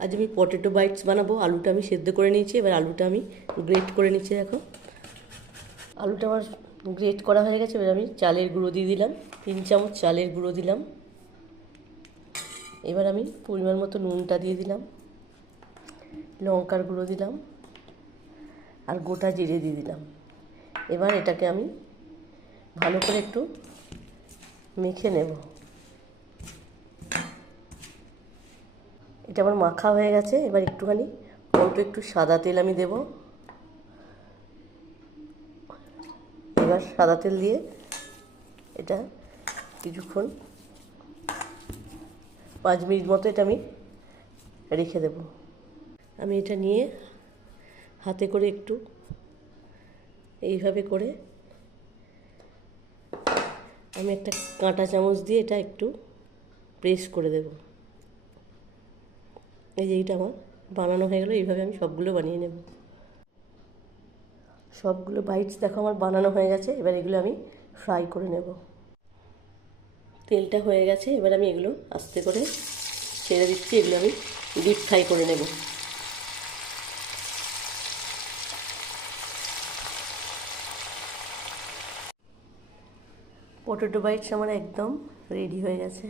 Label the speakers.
Speaker 1: আজ আমি potato bytes বানাবো। আলুটা আমি সেদ্ধ করে নিয়েছি, এবার আলুটা আমি গ্রেট করে নিচ্ছি দেখো। আলুটা আমার গ্রেট করা হয়ে গেছে, এবার আমি চালের গুঁড়ো দিয়ে দিলাম। তিন চামচ চালের গুঁড়ো দিলাম। এবার আমি পরিমাণ মতো নুনটা দিয়ে দিলাম। লঙ্কার গুঁড়ো দিলাম। আর গোটা জিরে দিয়ে দিলাম। এবার এটাকে আমি ভালো করে একটু মেখে নেব। এটা আমার মাখা হয়ে গেছে, এবার একটুখানি অল্প একটু সাদা তেল আমি দেব। এবার সাদা তেল দিয়ে এটা কিছুক্ষণ পাঁচ মিনিট মতো এটা আমি রেখে দেব। আমি এটা নিয়ে হাতে করে একটু এইভাবে করে আমি একটা কাঁটা চামচ দিয়ে এটা একটু প্রেস করে দেব। এই যে এইটা আমার বানানো হয়ে গেলো, এইভাবে আমি সবগুলো বানিয়ে নেব। সবগুলো বাইটস দেখো আমার বানানো হয়ে গেছে, এবার এগুলো আমি ফ্রাই করে নেব। তেলটা হয়ে গেছে, এবার আমি এগুলো আস্তে করে ছেড়ে দিচ্ছি, এগুলো আমি ডিপ ফ্রাই করে নেব। পটেটো বাইটস আমার একদম রেডি হয়ে গেছে।